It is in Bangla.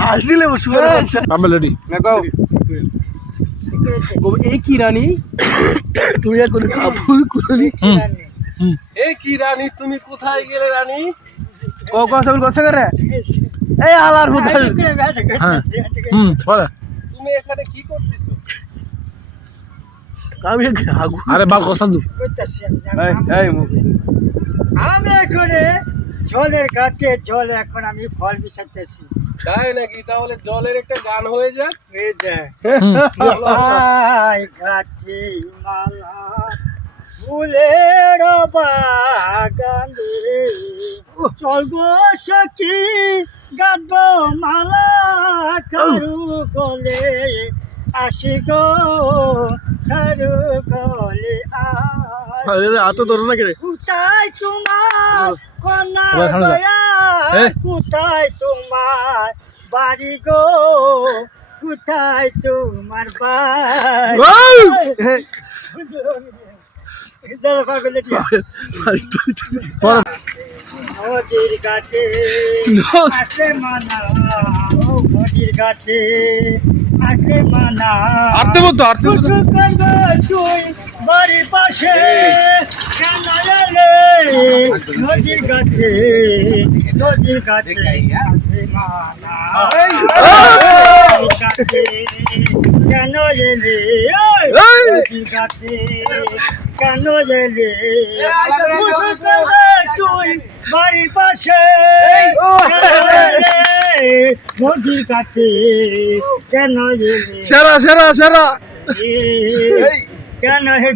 হাস দিলে শুয়ে আমি রেডি এই কি রানী? কাপড় খুলি এ কি রানী তুমি কোথায় গেলে রানী? ও বল কথা করে এই আলার কোথায় হুম বলে। তুমি এখানে কি করতেছো? আমি আগু আরে বাল কথা দু। এই এই আমি এখানে জলের গাছে জল এখন আমি ফল বিছাতেছি তাই নাকি? তাহলে জলের একটা গান হয়ে যাক। এই যে বলো। গাছে মালা ফুলের বাগানে। চল গো সখী গাব মালা কারু গলে। আসি গো কারু গলে। আয় এত ধরো না কেড়ে কোথায় তোমার কোথায় তোমার বাড়ি গো? কোথায় তোমার। নদীর ঘাটে আসে মানা ও নদীর ঘাটে আসে মানা। আরতে বলতো আরতে বলতো কিছু করব তুই বাড়ির পাশে কেন এলে নদীর কাছে নদীর কাছে কাছে কেন এলে? নদীর কাছে কেন এলে? তুই বাড়ির পাশে? নদীর কাছে কেন এলে? সেরা সেরা সেরা। কেন হে